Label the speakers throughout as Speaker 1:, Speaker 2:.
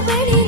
Speaker 1: nobody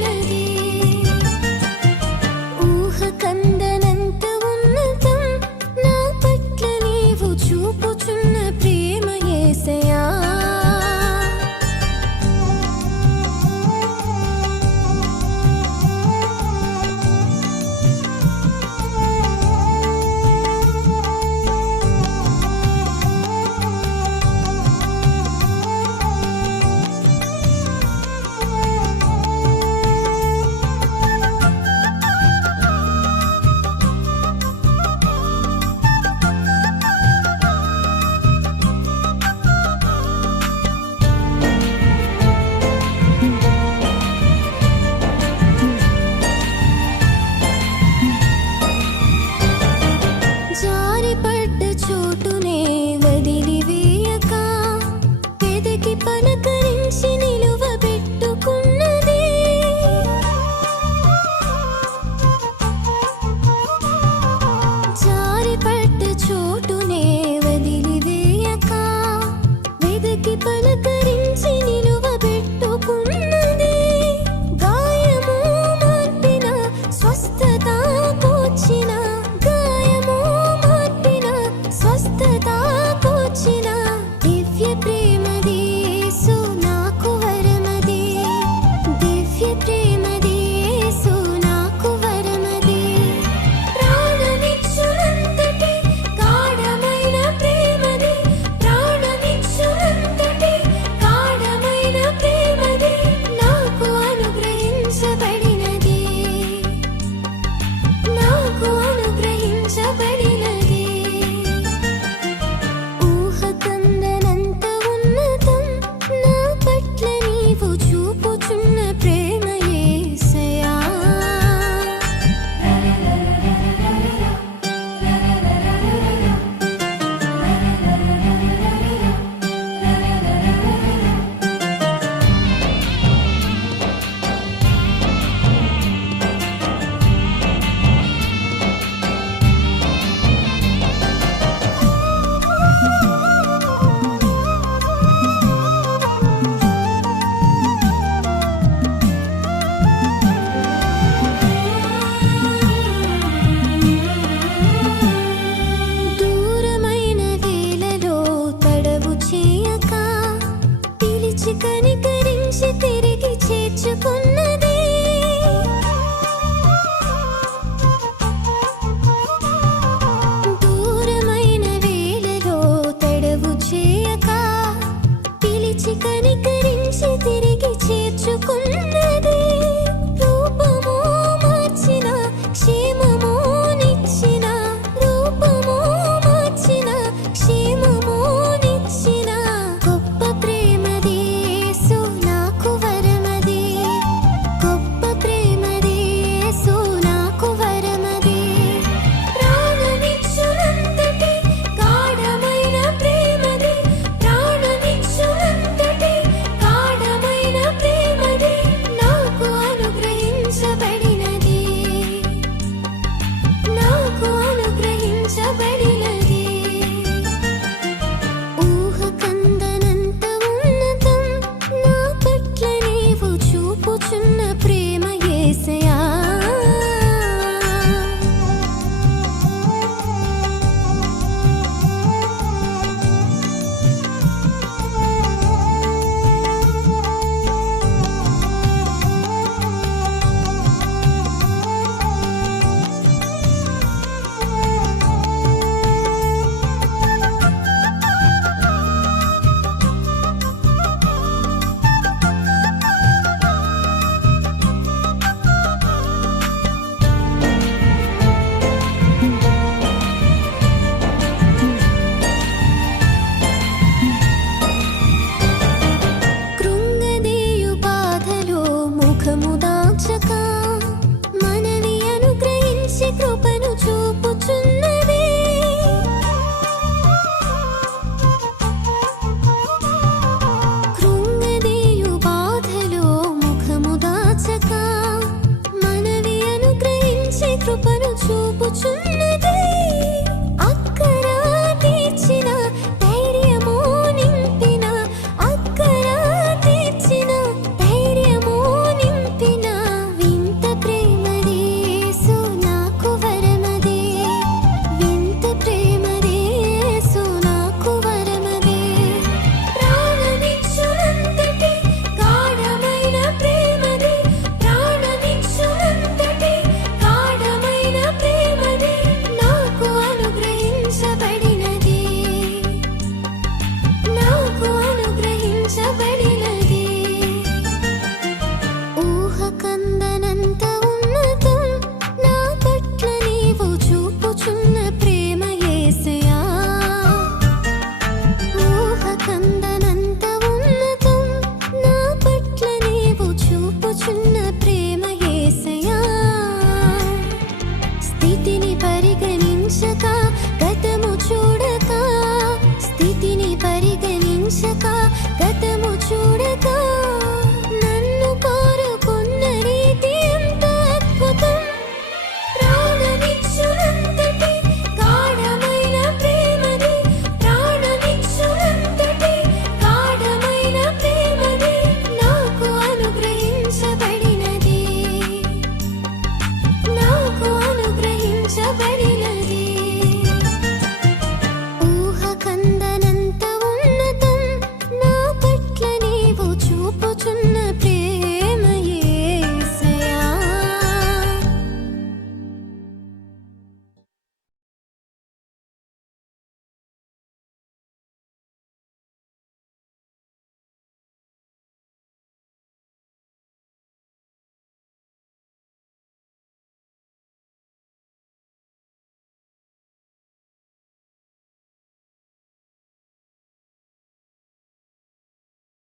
Speaker 1: പരിഗ്രഹ